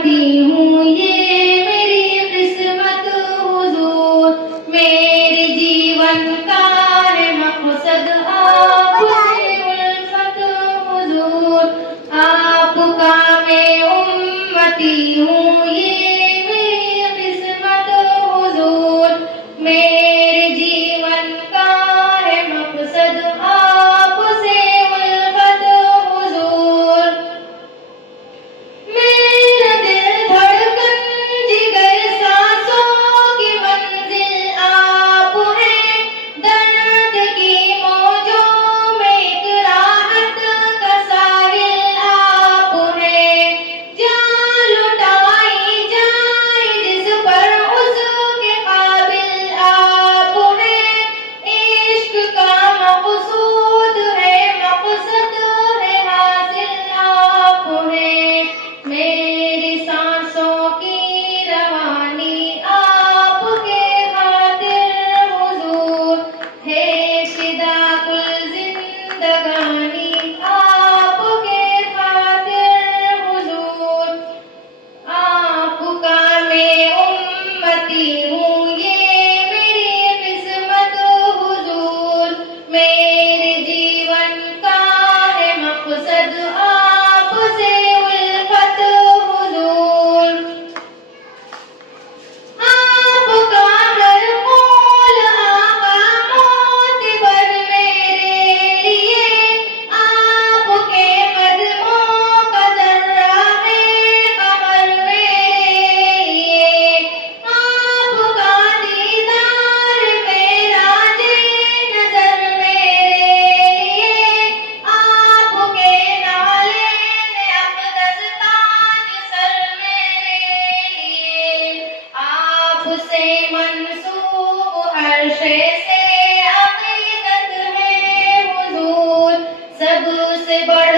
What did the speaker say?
امتی ہوں یہ میری قسمت حضور، میرے جیون کا ہے مقصد آپ سے الفت حضور، آپ کا میں امتی ہوں یہ میری قسمت حضور، میرے جیون کا ہے مقصد آپ سے الفت حضور، میرا دل دھڑکن جگر سانسوں کی منزل آپ ہیں، درد کی موجوں میں ایک راحت کا ساحل آپ ہیں، جان لٹائی جائے جس پر اس کے قابل آپ ہیں، عشق کا مقصود ہے مقصد ہے حاصل آپ ہیں، میری سانسوں کی روانی آپ کے خاطر حضور، ہے فدا کل زندگانی آپ کے خاطر حضور، آپ کا میں امتی ہوں یہ میری قسمت حضور، میرے جیون کا ہے مقصد آپ سے الفت حضور، آپ کا ہر قول آقا معتبر میرے لیے، آپ کے قدموں کا ذرہ ہے قمر میرے لیے، آپ کا دیدار معراج نظر میرے لیے، آپ کے نالین اقدس تاج سر میرے لیے، آپ سے منسوب ہر شے سے عقیدت ہے حضور، سب سے بڑھ